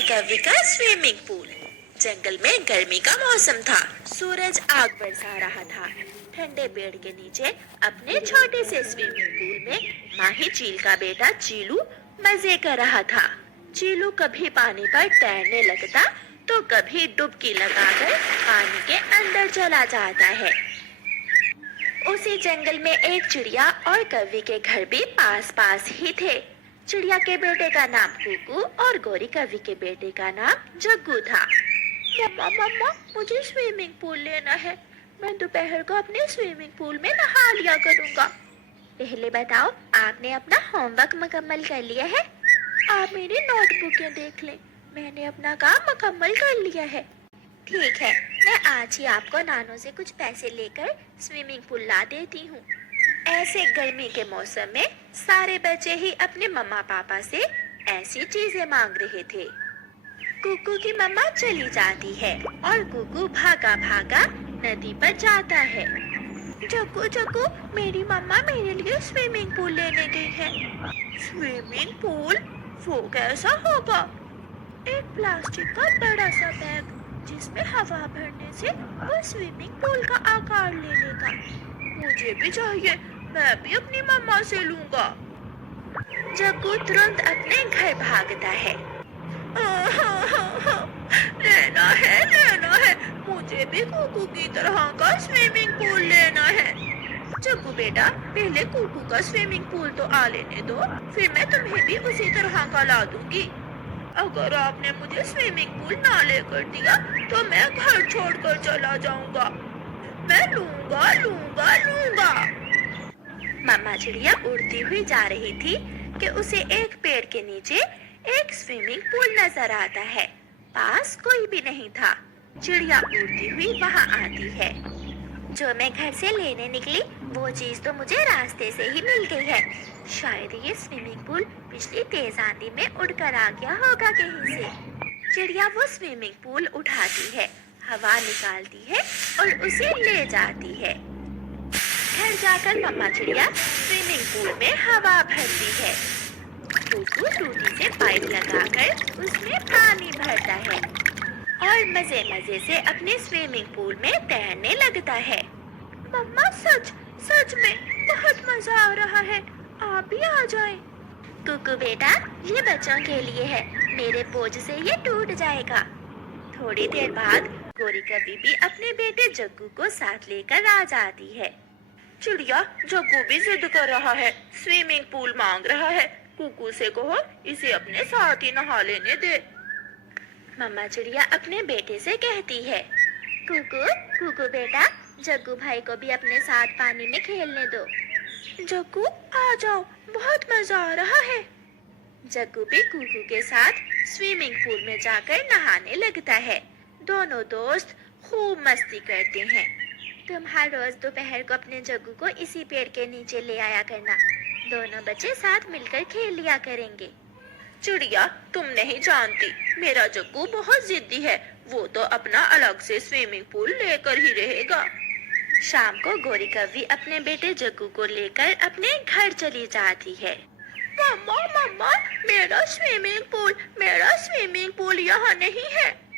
गोरी कव्वी का swimming pool. जंगल में गर्मी का मौसम था। सूरज आग बरसा रहा था। ठंडे पेड़ के नीचे अपने छोटे से स्विमिंग पूल में माही चील का बेटा चीलू मजे कर रहा था। चीलू कभी पानी पर तैरने लगता तो कभी डुबकी लगाकर पानी के अंदर चला जाता है। उसी जंगल में एक चिड़िया और कव्वी के घर भी पास पास ही थे। चिड़िया के बेटे का नाम कुकू और गोरी कव्वी के बेटे का नाम जग्गू था। मम्मा मम्मा, मुझे स्विमिंग पूल लेना है। मैं दोपहर को अपने स्विमिंग पूल में नहा लिया करूँगा। पहले बताओ, आपने अपना होमवर्क मुकम्मल कर लिया है? आप मेरी नोटबुकें देख लें, मैंने अपना काम मुकम्मल कर लिया है। ठीक है, मैं आज ही आपको नानों से कुछ पैसे लेकर स्विमिंग पूल ला देती हूँ। ऐसे गर्मी के मौसम में सारे बच्चे ही अपने मम्मा पापा से ऐसी चीजें मांग रहे थे। कुकू की मम्मा चली जाती है और कुकू भागा भागा नदी पर जाता है। जग्गू जग्गू, मेरी मम्मा मेरे लिए स्विमिंग पूल लेने गई है। Swimming pool? वो कैसा होगा? एक प्लास्टिक का बड़ा सा बैग जिसमें हवा भरने से वो स्विमिंग पूल का आकार ले लेगा। मुझे भी चाहिए, मैं भी अपनी मम्मा से लूंगा। जग्गू तुरंत अपने घर भागता है। लेना है, मुझे भी कुकू की तरह का स्विमिंग पूल लेना है। जग्गू बेटा, पहले कुकू का स्विमिंग पूल तो आ लेने दो, फिर मैं तुम्हें भी उसी तरह का ला दूंगी। अगर आपने मुझे स्विमिंग पूल ना लेकर दिया तो मैं घर छोड़कर चला जाऊंगा। मैं लूंगा लूंगा लूंगा। मम्मा चिड़िया उड़ती हुई जा रही थी कि उसे एक पेड़ के नीचे एक स्विमिंग पूल नजर आता है। पास कोई भी नहीं था। चिड़िया उड़ती हुई वहां आती है। जो मैं घर से लेने निकली वो चीज तो मुझे रास्ते से ही मिल गई है। शायद ये स्विमिंग पूल पिछली तेज आंधी में उड़कर आ गया होगा कहीं से। चिड़िया वो स्विमिंग पूल उठाती है, हवा निकालती है और उसे ले जाती है। घर जाकर मम्मा चिड़िया स्विमिंग पूल में हवा भरती है। कुकू टूटी से पाइप लगाकर उसमें पानी भरता है और मजे मजे से अपने स्विमिंग पूल में तैरने लगता है। मम्मा, सच में बहुत मजा आ रहा है, आप भी आ जाएं। कुकू बेटा, ये बच्चों के लिए है, मेरे बोझ से ये टूट जाएगा। थोड़ी देर बाद गोरी कव्वी भी अपने बेटे जग्गू को साथ लेकर आ जाती है। चिड़िया, जग्गू भी जिद कर रहा है, स्विमिंग पूल मांग रहा है। कुकू से कहो इसे अपने साथ ही नहा लेने दे। मम्मा चिड़िया अपने बेटे से कहती है, कुकू बेटा, जग्गू भाई को भी अपने साथ पानी में खेलने दो। जग्गू, आ जाओ, बहुत मजा आ रहा है। जग्गू भी कुकू के साथ स्विमिंग पूल में जाकर नहाने लगता है। दोनों दोस्त खूब मस्ती करते हैं। तुम हर रोज दोपहर को अपने जग्गू को इसी पेड़ के नीचे ले आया करना। दोनों बच्चे साथ मिलकर खेल लिया करेंगे। चिड़िया, तुम नहीं जानती, मेरा जग्गू बहुत जिद्दी है, वो तो अपना अलग से स्विमिंग पूल लेकर ही रहेगा। शाम को गोरी कव्वी अपने बेटे जग्गू को लेकर अपने घर चली जाती है। मम्मा, मेरा स्विमिंग पूल यहाँ नहीं है।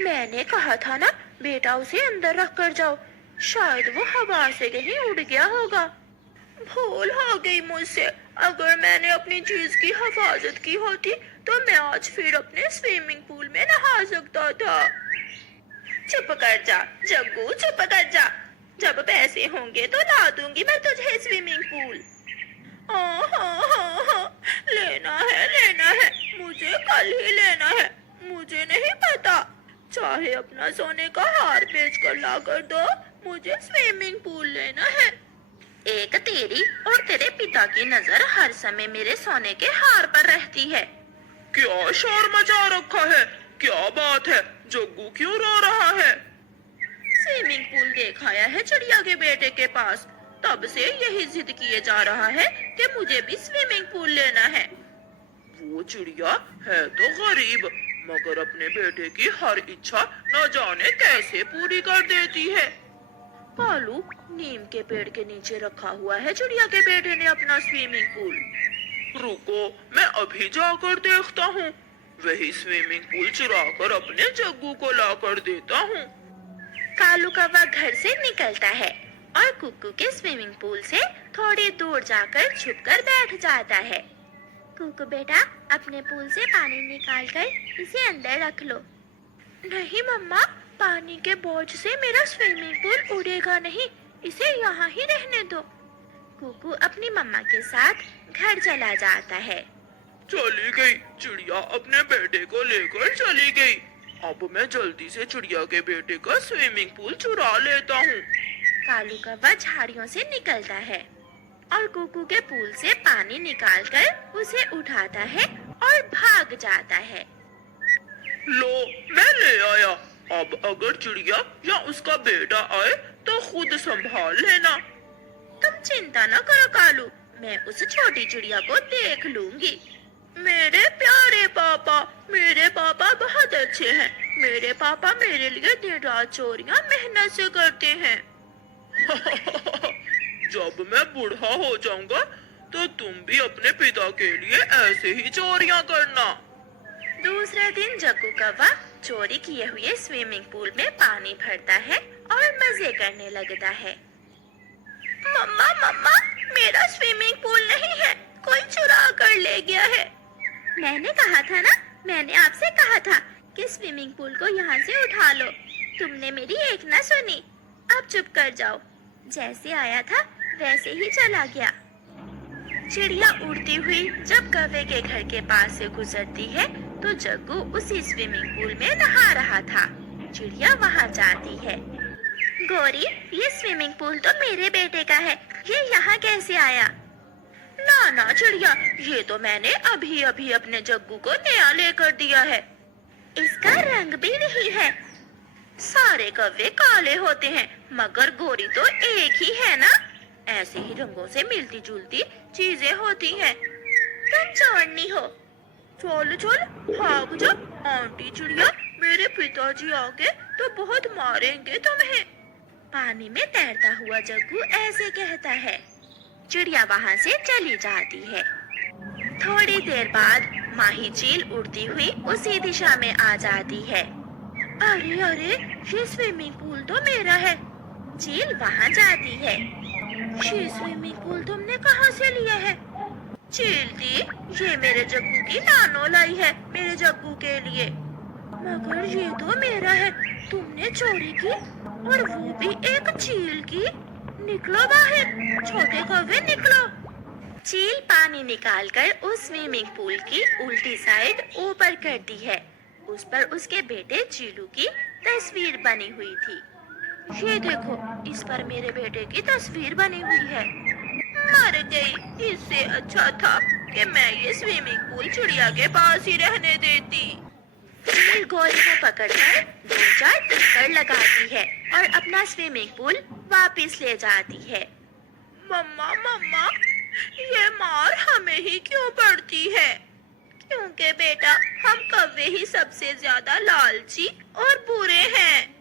मैंने कहा था ना, बेटा उसे अंदर रख कर जाओ, शायद वो हवा से कहीं उड़ गया होगा। भूल हो गई मुझसे, अगर मैंने अपनी चीज की हिफाजत की होती तो मैं आज फिर अपने स्विमिंग पूल में नहा सकता था। चुप कर जा जग्गू, चुप कर जा। जब पैसे होंगे तो ला दूंगी मैं तुझे स्विमिंग पूल। लेना है, मुझे कल ही लेना है। मुझे नहीं पता, चाहे अपना सोने का हार बेच कर ला कर दो, मुझे स्विमिंग पूल लेना है। एक तेरी और तेरे पिता की नजर हर समय मेरे सोने के हार पर रहती है। क्या शोर मचा रखा है? क्या बात है? जग्गू क्यों रो रहा है? स्विमिंग पूल देख आया है चिड़िया के बेटे के पास, तब से यही जिद किए जा रहा है कि मुझे भी स्विमिंग पूल लेना है। वो चिड़िया है तो गरीब, मगर अपने बेटे की हर इच्छा न जाने कैसे पूरी कर देती है। कालू, नीम के पेड़ के नीचे रखा हुआ है चिड़िया के बेटे ने अपना स्विमिंग पूल। रुको, मैं अभी जाकर देखता हूँ। वही स्विमिंग पूल चुरा कर अपने जग्गू को ला कर देता हूँ। कालू कौवा घर से निकलता है और कुक्कू के स्विमिंग पूल से थोड़ी दूर जाकर छुपकर बैठ जाता है। कुक्कू बेटा, अपने पूल से पानी निकाल कर इसे अंदर रख लो। नहीं मम्मा, पानी के बोझ से मेरा स्विमिंग पूल उड़ेगा नहीं, इसे यहाँ ही रहने दो। कुक्कू अपनी मम्मा के साथ घर चला जाता है। चली गई, चिड़िया अपने बेटे को लेकर चली गई। अब मैं जल्दी से चिड़िया के बेटे का स्विमिंग पूल चुरा लेता हूँ। कालू कौवा झाड़ियों से निकलता है और कुक्कू के पूल से पानी निकालकर उसे उठाता है और भाग जाता है। लो, मैं ले आया। अब अगर चिड़िया या उसका बेटा आए तो खुद संभाल लेना। तुम चिंता न करो कालू, मैं उस छोटी चिड़िया को देख लूंगी। मेरे प्यारे पापा, मेरे पापा बहुत अच्छे हैं। मेरे पापा मेरे लिए दिन रात चोरियां मेहनत से करते हैं। जब मैं बूढ़ा हो जाऊंगा तो तुम भी अपने पिता के लिए ऐसे ही चोरियां करना। दूसरे दिन जग्गू कौवा चोरी किए हुए स्विमिंग पूल में पानी भरता है और मजे करने लगता है। मम्मा मम्मा, मेरा स्विमिंग पूल नहीं है, कोई चुरा कर ले गया है। मैंने कहा था ना, मैंने आपसे कहा था कि स्विमिंग पूल को यहाँ से उठा लो। तुमने मेरी एक ना सुनी। अब चुप कर जाओ। जैसे आया था वैसे ही चला गया। चिड़िया उड़ती हुई जब कौवे के घर के पास से गुजरती है तो जग्गू उसी स्विमिंग पूल में नहा रहा था। चिड़िया वहाँ जाती है। गौरी, ये स्विमिंग पूल तो मेरे बेटे का है, ये यहाँ कैसे आया? ना ना चिड़िया, ये तो मैंने अभी अभी अपने जग्गू को नया लेकर दिया है। इसका रंग भी नहीं है। सारे कौवे काले होते हैं मगर गोरी तो एक ही है ना। ऐसे ही रंगों से मिलती जुलती चीजें होती हैं। तुम चोरनी हो। चल चल भाग जा। आंटी चिड़िया, मेरे पिताजी आगे तो बहुत मारेंगे तुम्हें। पानी में तैरता हुआ जग्गू ऐसे कहता है। चिड़िया वहाँ से चली जाती है। थोड़ी देर बाद माही चील उड़ती हुई उसी दिशा में आ जाती है। अरे अरे, ये स्विमिंग पूल तो मेरा है। चील वहाँ जाती है। ये स्विमिंग पूल तुमने कहाँ से लिया है? चील दी, ये मेरे जग्गू की नानो लाई है मेरे जग्गू के लिए। मगर ये तो मेरा है, तुमने चोरी की और वो भी एक चील की। निकलो बाहर, छोटे कौवे निकलो। चील पानी निकालकर उस स्विमिंग पूल की उल्टी साइड ऊपर करती है। उस पर उसके बेटे चीलू की तस्वीर बनी हुई थी। ये देखो, इस पर मेरे बेटे की तस्वीर बनी हुई है। मर गई, इससे अच्छा था कि मैं ये स्विमिंग पूल चिड़िया के पास ही रहने देती। चील गोरी को पकड़कर 2-4 टक्कर लगाती है और अपना स्विमिंग पूल वापस ले जाती है। मम्मा मम्मा, ये मार हमें ही क्यों पड़ती है? क्योंकि बेटा, हम कौवे ही सबसे ज्यादा लालची और बुरे हैं।